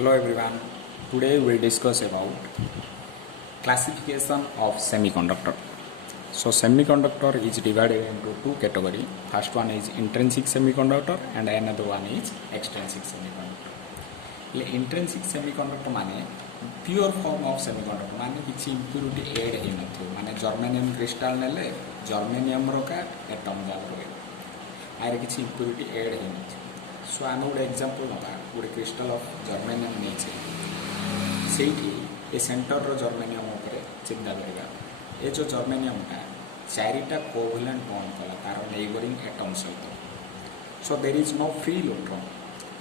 Hello everyone. Today we'll discuss about classification of semiconductor. So semiconductor is divided into two categories. First one is intrinsic semiconductor and another one is extrinsic semiconductor. Intrinsic semiconductor माने pure form of semiconductor माने किसी impurity add ही नथो माने germanium crystal नेले germanium रो का atom जाग रो आरे किसी impurity add ही नथो. So आम गोटे एग्जांपल नबा गोटे क्रिस्टल ऑफ जर्मेनियम नहीं से सेंटर रो जर्मेनियम उपरे चिंता करिगा ए जो जर्मेनियमटा चारिटा कोवैलेंट बॉन्ड कला तार नेबरिंग एटम सहित. So there is no free electron.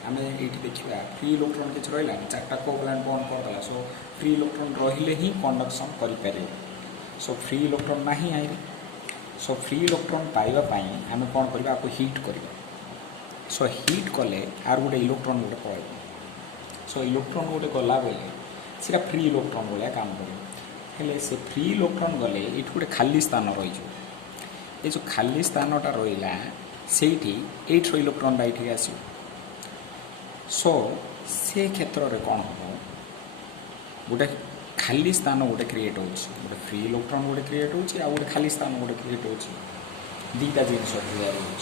आम ये देखा फ्री इलेक्ट्रॉन किसी रहा चार्टा कोवैलेंट बॉन्ड करदेला. सो फ्री इलेक्ट्रॉन रहिले ही कंडक्शन करें. सो फ्री इलेक्ट्रॉन ना आई. सो फ्री इलेक्ट्रॉन पाइबा आम कौन करवा आपको हीट करवा. सो हीट कले आर गोटे इलेक्ट्रॉन गोटे पड़े. सो इलेक्ट्रॉन गोटे गला बेले सीटा फ्री इलेक्ट्रॉन भाया काम करे. से फ्री इलेक्ट्रॉन गले ये गोटे खाली स्थान रही. ये जो खाली स्थानटा रहा से इलेक्ट्रॉन बैठे आस. सो से क्षेत्र में कौन हम गोटे खाली स्थान गोटे क्रिएट हो गोटे फ्री इलेक्ट्रॉन गोटे क्रिएट हो गोटे खाली स्थान गोटे क्रिएट हो दीटा जिनस क्रिया हो.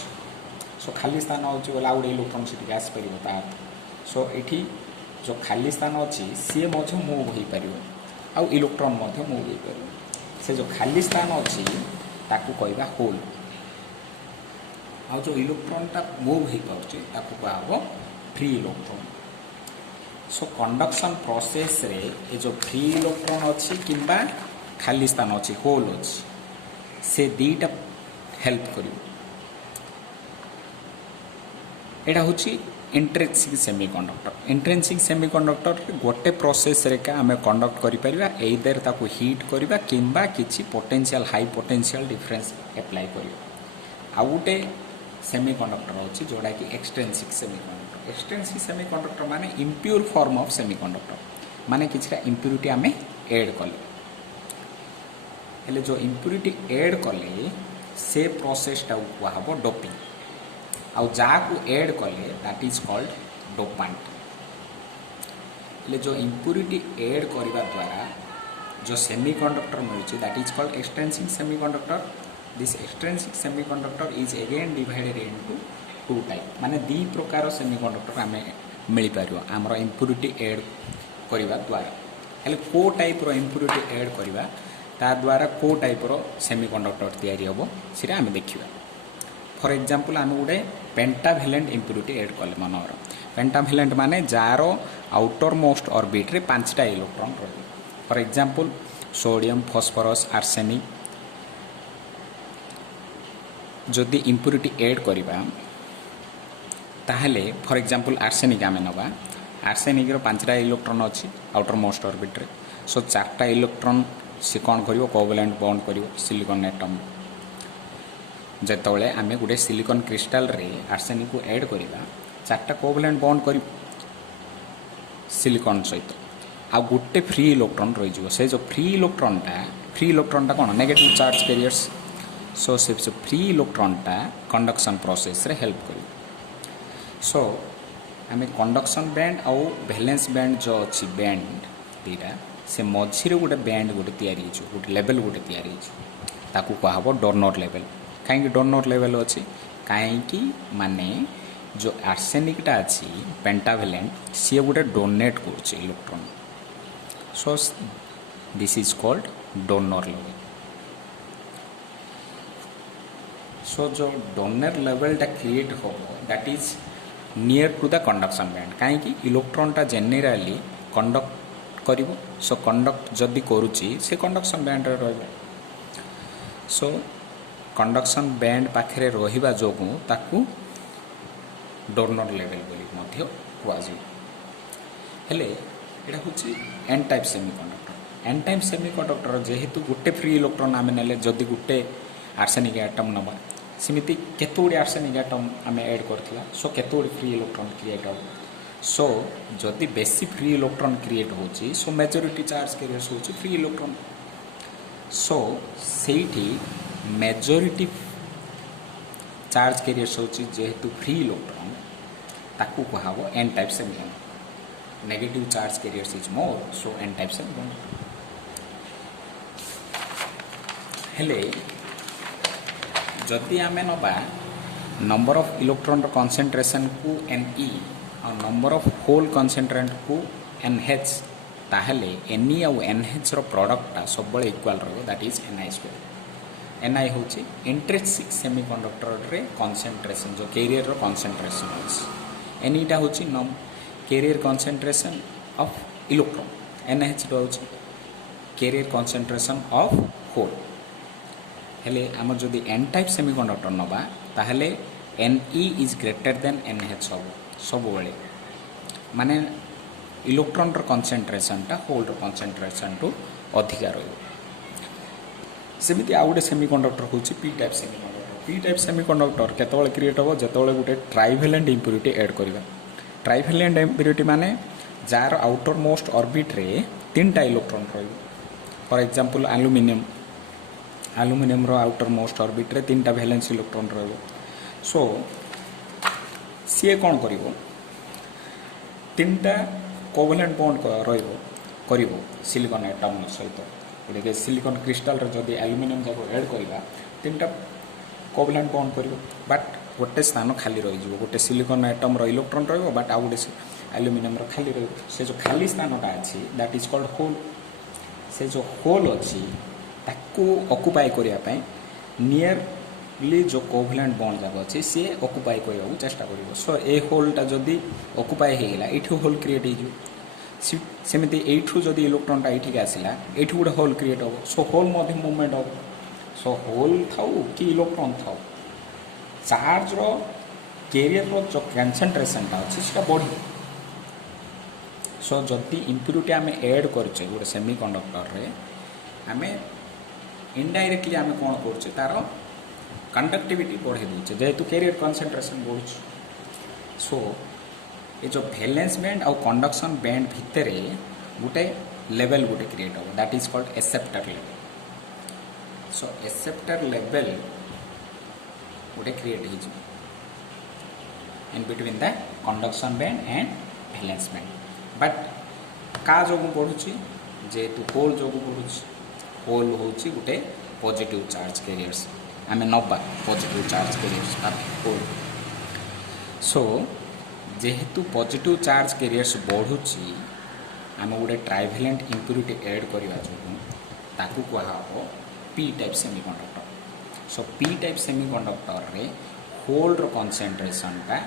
सो खाली स्थान अच्छी बोला गोटे इलेक्ट्रॉन से आसपर तार. सो ये जो खाली स्थान अच्छी सी मूव हो पार आउ इलेक्ट्रॉन मूव हो पार. से जो खाली स्थान अच्छी ताकू कहवा होल आउ जो इलेक्ट्रॉनटा मूव हो पार्टी कह फ्री इलेक्ट्रॉन. सो कंडक्शन प्रोसेस रे ये जो फ्री इलेक्ट्रॉन अच्छी कि खाली स्थान अच्छी होल अच्छी से दीटा हेल्प कर. एटा होची इंट्रिंसिक सेमीकंडक्टर. इंट्रिंसिक सेमीकंडक्टर गोटे प्रोसेस रे का आमे कंडक्ट करि परिबा एइदर ताको हीट करिबा किंबा किछि potential high potential difference apply करिबा. आ गोटे सेमीकंडक्टर होची जोडा कि एक्सट्रिंसिक सेमीकंडक्टर. एक्सट्रिंसिक सेमीकंडक्टर माने इम्प्योर फॉर्म ऑफ सेमीकंडक्टर माने किछिटा इम्प्योरिटी आमे ऐड कले. हेले जो इम्प्योरिटी ऐड कले से प्रोसेस टा कुहाबो डोपिंग. आउ जहाँ ऐड कले दैट इज कॉल्ड डोपांट. जो इम्प्योरिटी ऐड करने द्वारा जो सेमीकंडक्टर मिलूँ that is called extrinsic semiconductor. This extrinsic semiconductor is again divided into two type माने दी प्रकार सेमीकंडक्टर आम मिल पार आमर इम्प्योरिटी ऐड करने द्वारा. हेले को टाइप रो इम्प्योरिटी ऐड करवा ता द्वारा को टाइप रो सेमीकंडक्टर तैयारी हम सीटा आम देखा. फॉर एग्जांपल आम गोटे पेंटाभैलेंट इम्प्योरिटी ऐड कले मनोर. पेंटाभैलेंट माने जार आउटर मोस्ट ऑर्बिट रे 5टा इलेक्ट्रॉन रही. For example sodium phosphorus arsenic जदि इम्प्योरिटी ऐड करवा ताहले फॉर एग्जांपल आर्सेनिक आम नवा. आर्सेनिक रो 5टा इलेक्ट्रॉन अच्छी आउटर मोस्ट ऑर्बिट रे. सो 4टा इलेक्ट्रॉन से कौन कर कोवैलेंट बॉन्ड कर सिलिकॉन एटम. जिते आम गोटे सिलिकॉन क्रिस्टाल रे आर्सेनिक को ऐड करवा 4टा कोवैलेंट बॉन्ड कर सिलिकॉन सहित आ गोटे फ्री इलेक्ट्रॉन रही. से जो फ्री इलेक्ट्रॉनटा कौन नेगेटिव चार्ज कैरियर्स. सो से फ्री इलेक्ट्रॉनटा कंडक्शन प्रोसेस रे हेल्प कर. सो आम कंडक्शन बैंड आउ वैलेंस बैंड जो अच्छी बैंड दीटा से मझे गोटे बैंड गोटे तैयारी गोटे लेवल गोटे तैयारी ताकू कह डोनर लेवल. कहीं डोनर लेवल अच्छी कहीं माने जो आर्सेनिकटा अच्छी पेंटाभैलेंट सी गोटे डोनेट कर electron. So this is called donor level. So जो डोनर लेवलटा क्रिएट हो that is near to the conduction band. कहीं इलेक्ट्रॉनटा जेनेराली कंडक्ट करिवो. सो कंडक्ट जदि करुची से कंडक्शन बैंड रे रहबो. सो कंडक्शन बैंड पाखे रहिबा जोगु ताकू डोनर लेवल बोली कहुए. हेले एटा होची N type semiconductor. N type semiconductor जेहेतु गोटे फ्री इलेक्ट्रॉन आम नेले जदि गोटे आर्सेनिक एटम नवा सेमिति केते गुडी आर्सेनिक एटम आम ऐड करथिला. सो केते गुडी फ्री इलेक्ट्रॉन क्रिएट हो. सो जदि बेसी फ्री इलेक्ट्रॉन क्रिएट होची सो मेजॉरिटी चार्ज कैरियर्स होची फ्री इलेक्ट्रॉन. सो सेठी मेजॉरिटी चार्ज कैरियर्स होची जेहेतु फ्री इलेक्ट्रॉन ताकू कहाबो N type semiconductor. negative charge carriers is more, so n type semiconductor. हेले जदि आम नवा नंबर ऑफ इलेक्ट्रॉन कॉन्सेंट्रेशन को Ne और नंबर ऑफ होल कॉन्सेंट्रेंट को NH ताहले Ne और NH रो प्रोडक्टटा सब बळे इक्वल रहबो, दैट इज Ni². Ni होची इंट्रिंसिक सेमीकंडक्टर रे कॉन्सेंट्रेशन जो कैरियर रो कॉन्सेंट्रेशन होची. Ne टा होची carrier concentration of electron. NH रो होची कैरियर कॉन्सेंट्रेशन ऑफ होल. हेले आम जदि एन टाइप सेमीकंडक्टर नबा ताहले Ne is greater than NH सब बेले माने इलेक्ट्रॉन रो कॉन्सेंट्रेशन टा होल रो कॉन्सेंट्रेशन टू अधिका रही. सेमिति आ गोटे सेमीकंडक्टर होची P type semiconductor. P type semiconductor केतबेले क्रिएट हो जेतबेले गोटे ट्राइवेलेंट इंप्यूरिटी ऐड करबा. ट्राइवेलेंट इंप्यूरिटी माने जार आउटर मोस्ट ऑर्बिट रे तीनटा इलेक्ट्रॉन रहबो. फॉर एग्जांपल एल्युमिनियम रो आउटर मोस्ट ऑर्बिट रे तीनटा वैलेंस इलेक्ट्रॉन रहबो. सो सी कोन करिवो तीनटा कोवैलेंट बॉन्ड करिवो सिलिकॉन एटम सहित. गोटे सिलिकॉन क्रिस्टल रे जदि एल्युमिनियम जाको ऐड करबा तीनटा कोवैलेंट बॉन्ड करिवो, बट गोटे स्थान खाली रही जिवो. गोटे सिलिकॉन एटम रो इलेक्ट्रॉन रहबो, बट आ गोटे एल्युमिनियम रो खाली रहबो. से जो खाली स्थानटा अछि दैट इज कॉल्ड होल. से जो होल अछि ताकू ऑक्युपाई करिया पय नियरली जो कोवैलेंट बॉन्ड जाको अछि से ऑक्युपाई करिया चेष्टा करिवो. सो ए होलटा जदि ऑक्युपाई हे गेला एठू होल क्रिएट हे जिवो. सेमिति एठू जदि इलेक्ट्रॉनटा एठिक आसिला एठू गोटे होल क्रिएट हो. सो होल मध्ये मूवमेंट हो. सो होल थाउ कि इलेक्ट्रॉन थाउ चार्ज रो कैरियर रो जो कॉन्सेंट्रेशन टा अछि सेटा बढ़ी. सो जदि इंप्यूरिटी आम ऐड करछे गोटे सेमीकंडक्टर रे आमे इनडायरेक्टली आम कौन कर तार कंडक्टिविटी बढ़े दे जेहेतु कैरियर कॉन्सेंट्रेशन बढ़ुँ. सो ये जो वैलेंस बैंड और कंडक्शन बैंड भितर गोटे लेवल गोटे क्रिएट हो, that is called acceptor level. So acceptor level गोटे क्रिएट हो in between the conduction band and valence band. But का जो बढ़ुची जेहेतु होल जो बढ़ुची होल होची गोटे पॉजिटिव चार्ज कैरियर्स आम नवा पॉजिटिव चार्ज कैरियर्स होल. सो जेहेतु पॉजिटिव चार्ज कैरियर्स बढ़ुची आम गोटे ट्राइवेलेंट इंप्यूरिटी ऐड करवा जो ताकू कह पी टाइप सेमीकंडक्टर. सो पी टाइप सेमीकंडक्टर रे होल रो कॉन्सेंट्रेशन टा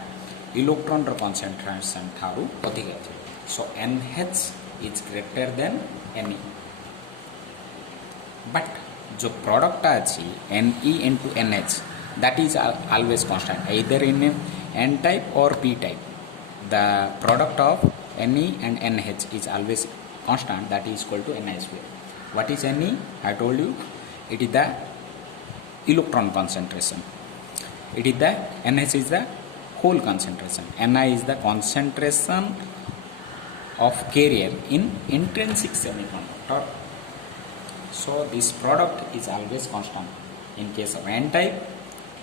इलेक्ट्रॉन रो कॉन्सेंट्रेशन ठारू अधिक है. सो NH is greater then Ne. But जो प्रोडक्ट अच्छी Ne into NH that is always constant either in N type or P type. The product of Ne and NH is always constant, that is equal to Ni². What is Ne? I told you it is the electron concentration. It is the NH is the whole concentration. Ni is the concentration of carrier in intrinsic semiconductor. So this product is always constant. In case of N type,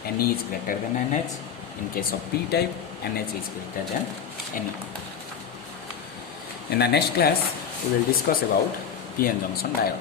Ne is greater than NH. In case of P type, NH is greater than Ne. In the next class, we will discuss about PN junction diode.